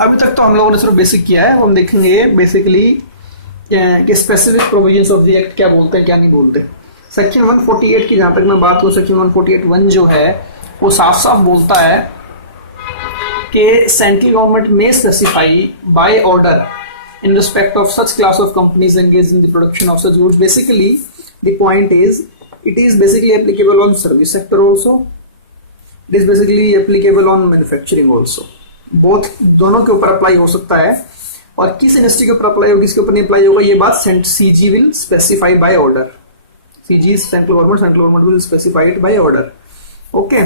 अभी तक तो हम लोगों ने सिर्फ बेसिक किया है, हम देखेंगे बेसिकली कि specific provisions of the act क्या बोलते हैं क्या नहीं बोलते। सेक्शन 148 की जहां तक मैं बात करूं, सेक्शन 148(1) जो है वो साफ साफ बोलता है कि सेंट्रल गवर्नमेंट में specify by order in respect of such class of companies engaged in the production of such goods. Basically the point is it is basically applicable on service sector also, it is basically applicable on manufacturing also, both दोनों के ऊपर apply हो सकता है। और किस industry के ऊपर अप्लाई होगा किसके ऊपर नहीं अप्लाई होगा ये बात CG will specify by order. CG central government will specify it by order. Okay,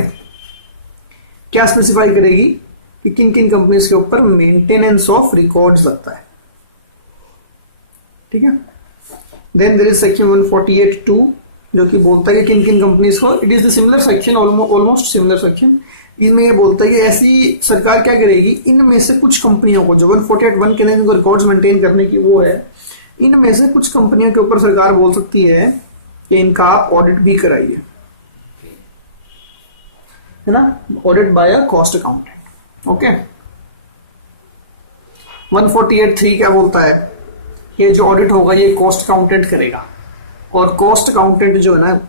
क्या स्पेसिफाई करेगी कि किन किन कंपनीज के ऊपर मेंटेनेंस ऑफ रिकॉर्ड्स लगता है, ठीक है। देन देयर इज सेक्शन 148(2) जो कि बोलता है कि किन किन कंपनीज को, it is the similar section, almost similar section. इसमें ये बोलता है कि ऐसी सरकार क्या करेगी, इनमें से कुछ कंपनियों को, जो 148(1) के अंदर रिकॉर्ड्स मेंटेन करने की वो है, इनमें से कुछ कंपनियों के ऊपर सरकार बोल सकती है कि इनका आप ऑडिट भी कराइए, है ना, audit bye a cost accountant. Okay, 148(3) क्या बोलता है, ये जो ऑडिट होगा ये कॉस्ट अकाउंटेंट करेगा, और कॉस्ट अकाउंटेंट जो है ना,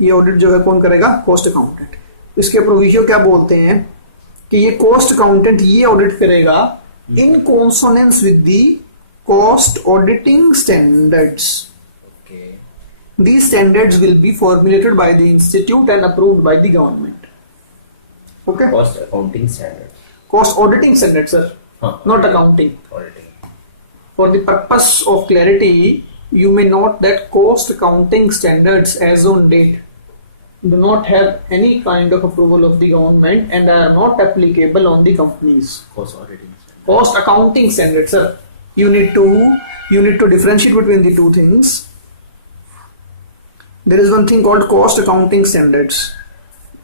ये ऑडिट जो है कौन करेगा, कॉस्ट अकाउंटेंट। इसके प्रोविजन क्या बोलते हैं कि ये कॉस्ट अकाउंटेंट ये ऑडिट करेगा in consonance with the cost auditing standards. These standards will be formulated by the institute and approved by the government. Okay, cost accounting standard, cost auditing standard sir, not accounting. For the purpose of clarity, you may note that cost accounting standards as on date do not have any kind of approval of the government and are not applicable on the companies. Cost accounting standards, sir. You need to differentiate between the two things. There is one thing called cost accounting standards.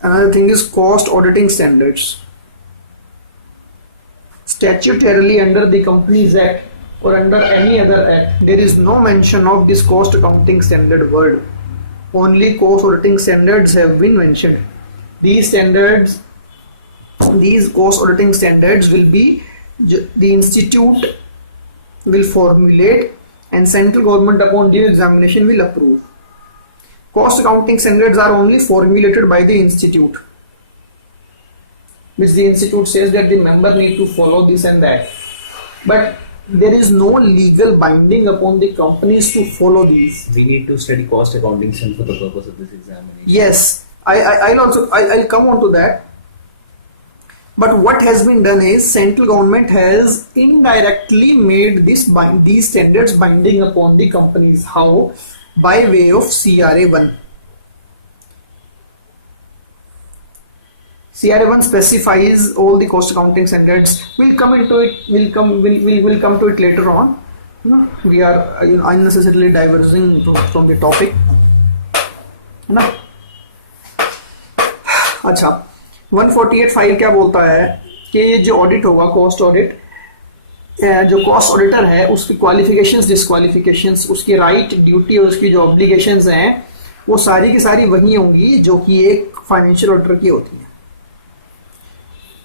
Another thing is cost auditing standards. Statutorily under the Companies Act or under any other act, there is no mention of this cost accounting standard word. Only cost auditing standards have been mentioned. These cost auditing standards will be, the institute will formulate and central government upon due examination will approve. Cost accounting standards are only formulated by the institute, which the institute says that the member need to follow this and that, but there is no legal binding upon the companies to follow these. We need to study cost accounting for the purpose of this examination. Yes, I'll come on to that. But what has been done is central government has indirectly made these standards binding upon the companies. How? By way of CRA1. CRA1 specifies all the cost accounting standards. We'll come to it later on. No, we are unnecessarily diverging from the topic, है ना। अच्छा, 148(5) क्या बोलता है कि जो audit होगा, cost audit, जो कॉस्ट ऑडिटर है उसकी क्वालिफिकेशंस, डिस्क्वालिफिकेशंस, उसकी राइट, ड्यूटी और उसकी जो ऑब्लिगेशंस हैं वो सारी की सारी वही होंगी जो कि एक फाइनेंशियल ऑडिटर की होती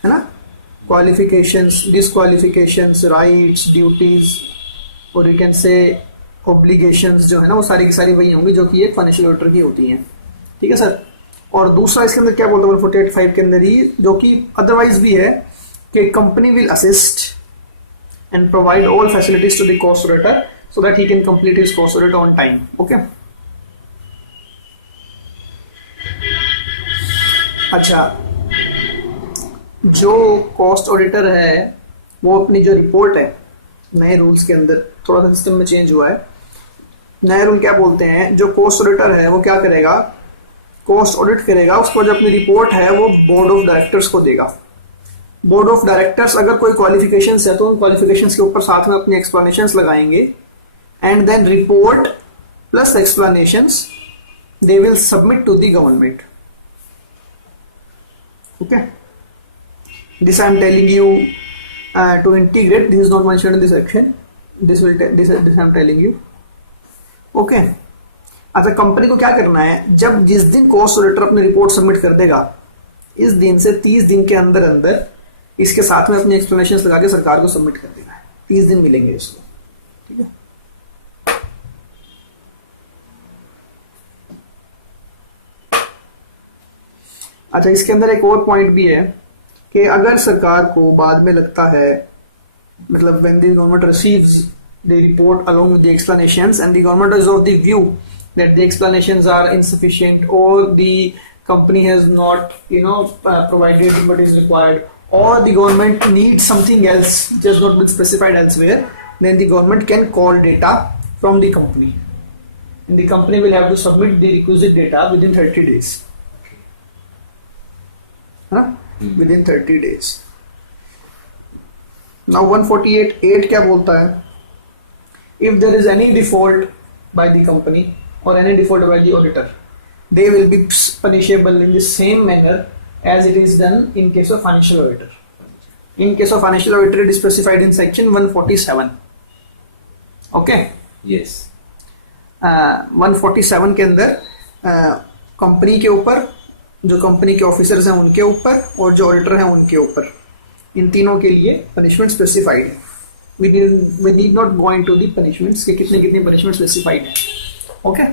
है ना। क्वालिफिकेशंस, डिस्क्वालिफिकेशंस, राइट्स, ड्यूटीज और यू कैन से ऑब्लिगेशंस जो है ना वो सारी की सारी वही होंगी जो कि एक फाइनेंशियल ऑडिटर की होती हैं, ठीक है सर। और दूसरा इसके अंदर क्या बोलता है 148(5) के अंदर ही, जो कि अदरवाइज भी है, कि company will assist and provide all facilities to the cost auditor so that he can complete his cost audit on time. Okay, अच्छा, जो कॉस्ट ऑडिटर है वो अपनी जो रिपोर्ट है, नए रूल्स के अंदर थोड़ा सा सिस्टम में चेंज हुआ है। नए रूल क्या बोलते हैं, जो कॉस्ट ऑडिटर है वो क्या करेगा, कॉस्ट ऑडिट करेगा, उसको जो अपनी रिपोर्ट है वो बोर्ड ऑफ डायरेक्टर्स को देगा। बोर्ड ऑफ डायरेक्टर्स अगर कोई क्वालिफिकेशंस है तो उन क्वालिफिकेशंस के ऊपर साथ में अपनी एक्सप्लेनेशंस लगाएंगे and then report plus explanations they will submit to the government. Okay, this I am telling you to integrate. This is not mentioned in this section. This I am telling you. Okay. अच्छा, company को क्या करना है, जब जिस दिन cost auditor अपनी report submit कर देगा, इस दिन से 30 दिन के अंदर अंदर इसके साथ में अपनी एक्सप्लेनेशन लगा के सरकार को सबमिट कर देना है। 30 दिन मिलेंगे इसको, ठीक है। अच्छा, इसके अंदर एक और पॉइंट भी है कि अगर सरकार को बाद में लगता है, मतलब when the government receives the report along with the explanations and the government is of the view that the explanations are insufficient or the company has not provided what is required, or the government needs something else which has not been specified elsewhere, then the government can call data from the company and the company will have to submit the requisite data within 30 days. Within 30 days. Now 148(8) क्या बोलता है? If there is any default by the company or any default by the auditor, they will be punishable in the same manner as it is done in case of financial auditor. In case of financial auditor, it is specified in section 147. Okay? Yes. 147 के अंदर company के ऊपर, जो company के officers हैं उनके ऊपर, और जो ऑडिटर हैं उनके ऊपर, इन तीनों के लिए पनिशमेंट स्पेसिफाइड है। We need not go into the punishments के कितने कितने पनिशमेंट स्पेसिफाइड है। ओके।